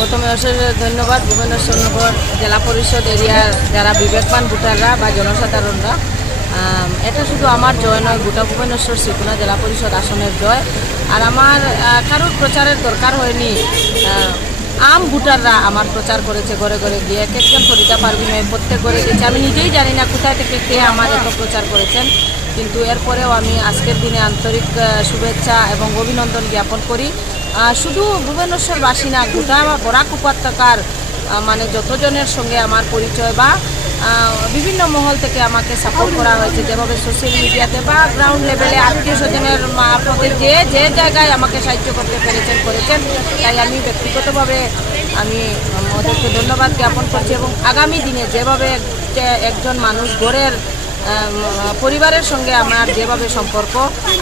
প্রথমে অশেষ ধন্যবাদ ভুবনেশ্বরনগর জেলা পরিষদ এরিয়ার যারা বিবেকবান ভোটাররা বা জনসাধারণরা। এটা শুধু আমার জয় নয়, গোটা ভুবনেশ্বর শ্রীকুনা জেলা পরিষদ আসনের জয়। আর আমার কারোর প্রচারের দরকার হয়নি আম ভোটাররা আমার প্রচার করেছে ঘরে ঘরে গিয়ে। এক একজন ফরিদা পারভিন প্রত্যেক ঘরে গেছে আমি নিজেই জানি না কোথায় থেকে কে আমার এত প্রচার করেছেন। কিন্তু এরপরেও আমি আজকের দিনে আন্তরিক শুভেচ্ছা এবং অভিনন্দন জ্ঞাপন করি। শুধু ভুবনেশ্বরবাসী না, গোটা বা বরাক উপত্যকার মানে যতজনের সঙ্গে আমার পরিচয় বা বিভিন্ন মহল থেকে আমাকে সাপোর্ট করা হয়েছে, যেভাবে সোশ্যাল মিডিয়াতে বা গ্রাউন্ড লেভেলে আত্মীয় স্বজনের মারফতে যে যে জায়গায় আমাকে সাহায্য করতে পেরেছেন, করেছেন, তাই আমি ব্যক্তিগতভাবে আমি ওদেরকে ধন্যবাদ জ্ঞাপন করছি এবং আগামী দিনে যেভাবে একজন মানুষ গড়ের পরিবারের সঙ্গে আমার যেভাবে সম্পর্ক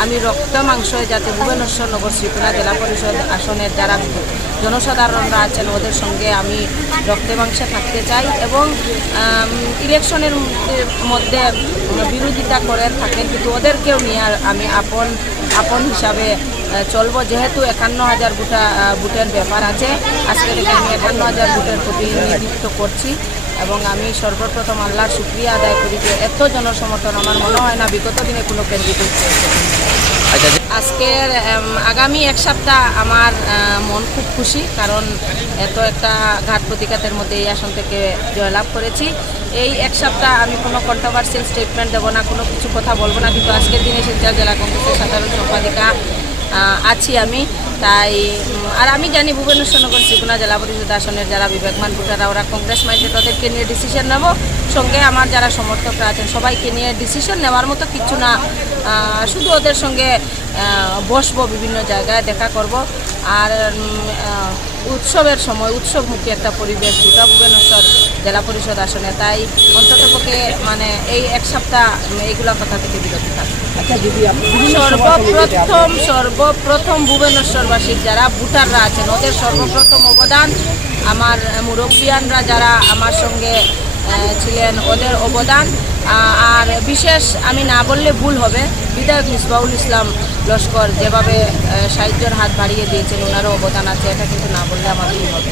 আমি রক্ত মাংস যাতে ভুবনেশ্বর নগর শ্রীপুরা জেলা পরিষদ আসনের যারা জনসাধারণরা আছেন ওদের সঙ্গে আমি রক্তে মাংসে থাকতে চাই এবং ইলেকশনের মধ্যে বিরোধিতা করে থাকেন কিন্তু ওদেরকেও নিয়ে আমি আপন আপন হিসাবে চলবো। যেহেতু একান্ন হাজার আহ, ভোটের ব্যাপার আছে আজকে থেকে আমি একান্ন হাজার ভোটের প্রতিনিধিত্ব করছি। এবং আমি সর্বপ্রথম আল্লাহর শুক্রিয়া আদায় করি যে এত জনসমর্থন আমার মনে হয় না বিগত দিনে কোনো ক্যান্ডিডেট আচ্ছা আজকের আগামী এক সপ্তাহ আমার মন খুব খুশি কারণ এত একটা ঘাট প্রতিঘাতের মধ্যে এই আসন থেকে জয়লাভ করেছি। এই এক সপ্তাহ আমি কোনো কন্ট্রোভার্সিয়াল স্টেটমেন্ট দেবো না কোনো কিছু কথা বলব না কিন্তু আজকের দিনে শিলচর জেলা কংগ্রেসের সাধারণ সম্পাদিকা আছি আমি। তাই আর আমি জানি ভুবনেশ্বরনগর শ্রীকুনা জেলা পরিষদ আসনের যারা বিবেকমান ভোটাররা, ওরা কংগ্রেস মাইন্ডেড ওদেরকে নিয়ে ডিসিশন নেব। সঙ্গে আমার যারা সমর্থকরা আছেন, সবাইকে নিয়ে ডিসিশন নেওয়ার মতো কিছু না। শুধু ওদের সঙ্গে বসবো বিভিন্ন জায়গায় দেখা করব। আর উৎসবের সময় উৎসবমুখী একটা পরিবেশ গোটা ভুবনেশ্বর জেলা পরিষদ আসনে। তাই অন্ততপক্ষে মানে এই এক সপ্তাহ এইগুলো কথা থেকে বিরত আচ্ছা সর্বপ্রথম সর্বপ্রথম ভুবনেশ্বরবাসীর যারা ভোটাররা আছেন ওদের সর্বপ্রথম অবদান আমার মুরব্বিয়ানরা যারা আমার সঙ্গে ছিলেন ওদের অবদান। আর বিশেষ আমি না বললে ভুল হবে, বিধায়ক মিসবাউল ইসলাম লস্কর যেভাবে সাহিত্যের হাত বাড়িয়ে দিয়েছেন, ওনারও অবদান আছে, এটা কিন্তু না বললে আমার ভুল হবে।